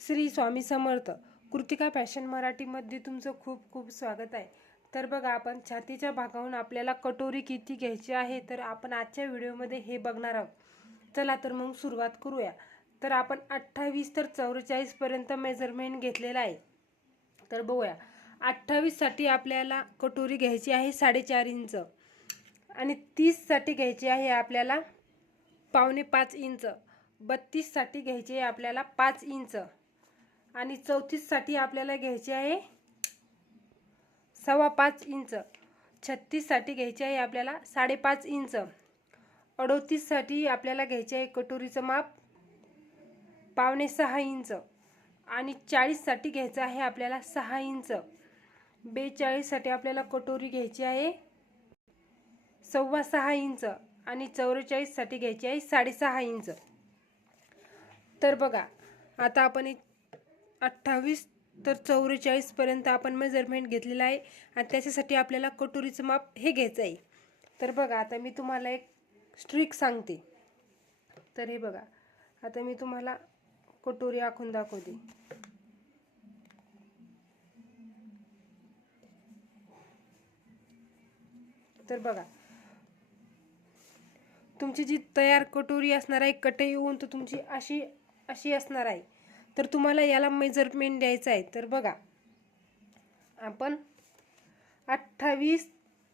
Shri Swami Samarth Kritika fashion मराठीमध्ये तुमचं खूप खूप स्वागत आहे. तर बघा आपण छातीच्या भागाहून आपल्याला कटोरी किती घ्यायची आहे तर आपण आजच्या व्हिडिओमध्ये हे बघणार आहोत. चला तर मग सुरुवात करूया. तर आपण अठ्ठावीस तर चौवेचाळीसपर्यंत मेजरमेंट घेतलेलं आहे. तर बघूया. अठ्ठावीससाठी आपल्याला कटोरी घ्यायची आहे साडेचार इंच. आणि तीससाठी घ्यायची आहे आपल्याला पावणे पाच इंच. बत्तीससाठी घ्यायची आहे आपल्याला पाच इंच. आणि चौतीससाठी आपल्याला घ्यायची आहे सव्वा पाच इंच. छत्तीससाठी घ्यायची आहे आपल्याला साडेपाच इंच. अडोतीससाठी आपल्याला घ्यायचे आहे कटोरीचं माप पावणे सहा इंच. आणि चाळीससाठी घ्यायचं आहे आपल्याला सहा इंच. बेचाळीससाठी आपल्याला कटोरी घ्यायची आहे सव्वा सहा इंच. आणि चौवेचाळीससाठी घ्यायची आहे साडेसहा इंच. तर बघा आता आपण एक अठ्ठावीस तर चौवेचाळीसपर्यंत आपण मेजरमेंट घेतलेलं आहे. आणि त्याच्यासाठी आपल्याला कटोरीचं माप हे घ्यायचं आहे. तर बघा आता मी तुम्हाला एक स्ट्रिक सांगते. तर हे बघा आता मी तुम्हाला कटोरी आखून दाखवते. तर बघा तुमची जी तयार कटोरी असणार आहे कटई येऊन तर तुमची अशी अशी असणार आहे. तर तुम्हाला याला मेजरमेंट द्यायचं आहे. तर बघा आपण अठ्ठावीस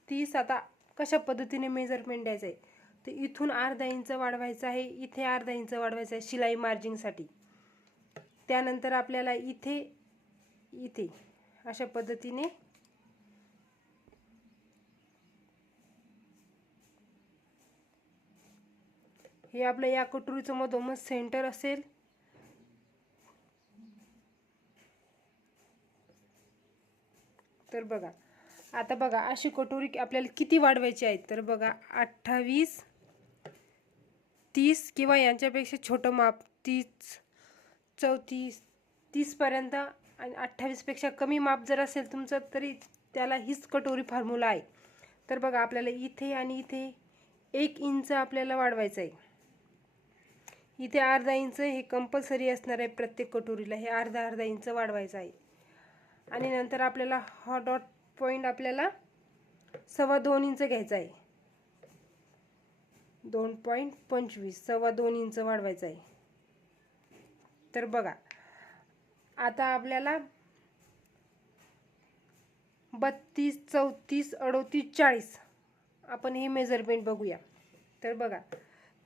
तीस आता कशा पद्धतीने मेजरमेंट द्यायचं आहे? तर इथून अर्धा इंच वाढवायचं आहे इथे अर्धा इंच वाढवायचं आहे शिलाई मार्जिंगसाठी त्यानंतर आपल्याला इथे इथे अशा पद्धतीने हे आपलं या कटोरीचं मधोमध सेंटर असेल. तर बघा. आता बघा अशी कटोरी आपल्याला किती वाढवायची आहे तर बघा अठ्ठावीस तीस किंवा यांच्यापेक्षा छोटं माप तीस चौतीस तीसपर्यंत आणि अठ्ठावीसपेक्षा कमी माप जर असेल तुमचं तरी त्याला हीच कटोरी फॉर्म्युला आहे. तर बघा आपल्याला इथे आणि इथे एक इंच आपल्याला वाढवायचं आहे. इथे अर्धा इंच हे कंपल्सरी असणार आहे प्रत्येक कटोरीला. हे अर्धा अर्धा इंच वाढवायचं आहे. आणि नंतर आपल्याला हा डॉट पॉईंट आपल्याला सव्वा दोन इंच घ्यायचा आहे. दोन पॉईंट पंचवीस सव्वा दोन इंच वाढवायचं आहे. तर बघा आता आपल्याला बत्तीस चौतीस अडोतीस चाळीस आपण हे मेजरमेंट बघूया. तर बघा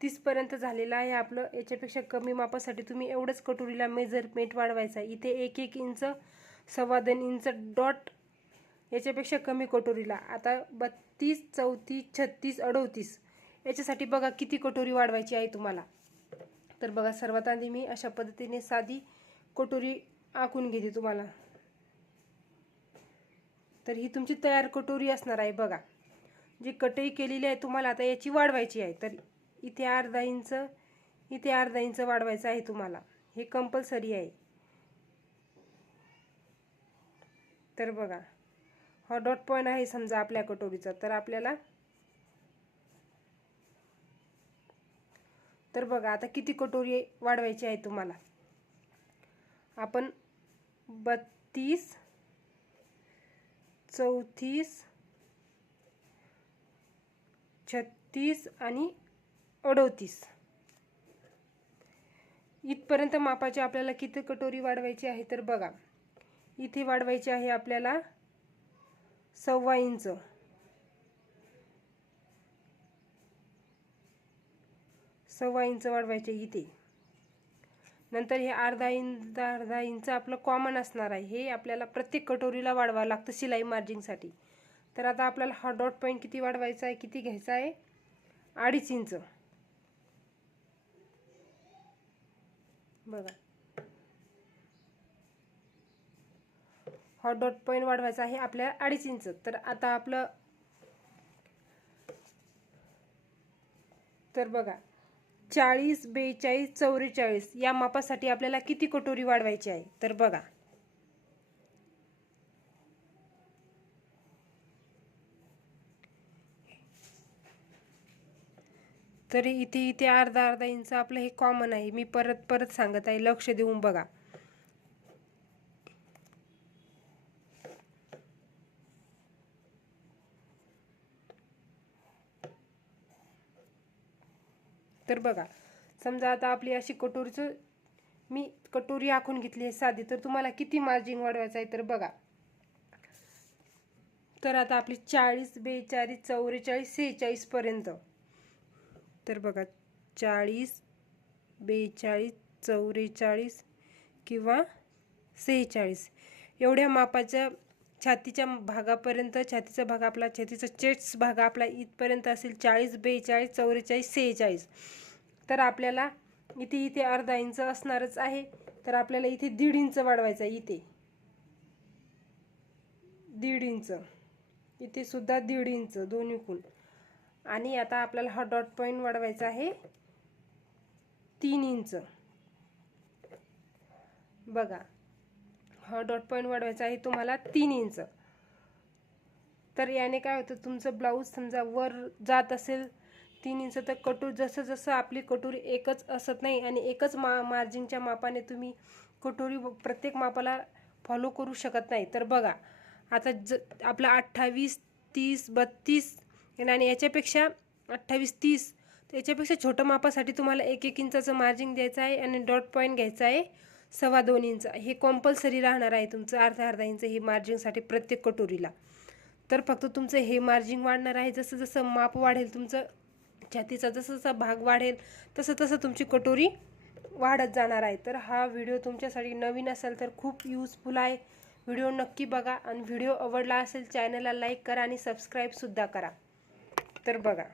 तीसपर्यंत झालेलं आहे आपलं. याच्यापेक्षा कमी मापासाठी तुम्ही एवढंच कटोरीला मेजरमेंट वाढवायचा आहे. इथे एक एक इंच सव्वा दोन इंच डॉट याच्यापेक्षा कमी कटोरीला आता बत्तीस चौतीस छत्तीस अडोतीस याच्यासाठी बघा किती कटोरी वाढवायची आहे तुम्हाला. तर बघा सर्वात आधी मी अशा पद्धतीने साधी कटोरी आखून घेते तुम्हाला. तर ही तुमची तयार कटोरी असणार आहे बघा. जी कटई केलेली आहे तुम्हाला आता याची वाढवायची आहे. तर इथे अर्धा इंच इथे अर्धा इंच वाढवायचं आहे तुम्हाला. हे कंपल्सरी आहे. तर बघा हा डॉट पॉईंट आहे समजा आपल्या कटोरीचा तर आपल्याला तर बघा आता किती कटोरी वाढवायची आहे तुम्हाला? आपण बत्तीस चौतीस छत्तीस आणि अडोतीस. इथपर्यंत मापाची आपल्याला किती कटोरी वाढवायची आहे तर बघा इथे वाढवायची आहे आपल्याला सव्वा इंच. सव्वा इंच वाढवायचे इथे. नंतर हे अर्धा इंच अर्धा इंच आपलं कॉमन असणार आहे. हे आपल्याला प्रत्येक कटोरीला वाढवावं लागतं शिलाई मार्जिंगसाठी तर आता आपल्याला हा डॉट पॉईंट किती वाढवायचा आहे किती घ्यायचा आहे? अडीच इंच. बघा. हा डॉट पॉईंट वाढवायचा आहे आपल्या अडीच इंच. तर आता आपलं तर बघा चाळीस बेचाळीस चौवेचाळीस या मापासाठी आपल्याला किती कटोरी वाढवायची आहे? तर बघा. तरी इथे इथे अर्धा अर्धा इंच आपलं हे कॉमन आहे. मी परत परत सांगत आहे. लक्ष देऊन बघा. तर बघा समजा आता आपली अशी कटोरीचं मी कटोरी आखून घेतली आहे साधी तर तुम्हाला किती मार्जिन वाढवायचं आहे तर बघा. तर आता आपली चाळीस बेचाळीस चौवेचाळीस सेहेचाळीसपर्यंत तर बघा चाळीस बेचाळीस चौवेचाळीस किंवा सेहेचाळीस. एवढ्या मापाच्या छातीच्या भागापर्यंत छातीचा भाग आपला छातीचा चेस्ट भाग आपला इथपर्यंत असेल चाळीस बेचाळीस चौवेचाळीस सेहेचाळीस. तर आपल्याला इथे इथे अर्धा इंच असणारच आहे. तर आपल्याला इथे दीड इंच वाढवायचं आहे इथे. दीड इंच. इथे सुद्धा दीड इंच दोन्हीकून आणि आता आपल्याला हा डॉट पॉईंट वाढवायचा आहे. तीन इंच. बघा. हा डॉट पॉईंट वाढवायचा आहे तुम्हाला तीन इंच. तर याने काय होतं तुमचं ब्लाऊज समजा वर जात असेल तीन इंच तर कटोर जसं जसं आपली कटोरी एकच असत नाही आणि एकच मा मार्जिनच्या मापाने तुम्ही कटोरी प्रत्येक मापाला फॉलो करू शकत नाही. तर बघा आता ज आपलं अठ्ठावीस तीस बत्तीस आणि याच्यापेक्षा अठ्ठावीस तीस तर याच्यापेक्षा छोट्या मापासाठी तुम्हाला एक एक इंचाचं मार्जिन द्यायचं आहे आणि डॉट पॉईंट घ्यायचा आहे. सव्वा दोन इंच. हे कॉम्पल्सरी राहणार आहे तुमचं अर्धा अर्धा इंच हे मार्जिंगसाठी प्रत्येक कटोरीला. तर फक्त तुमचं हे मार्जिन वाढणार आहे. जसं जसं माप वाढेल तुमचं छातीचा जसं जसा भाग वाढेल तसं तसं तुमची कटोरी वाढत जाणार आहे. तर हा व्हिडिओ तुमच्यासाठी नवीन असेल तर खूप यूजफुल आहे. व्हिडिओ नक्की बघा आणि व्हिडिओ आवडला असेल चॅनलला लाईक करा आणि सबस्क्राईबसुद्धा करा. तर बघा.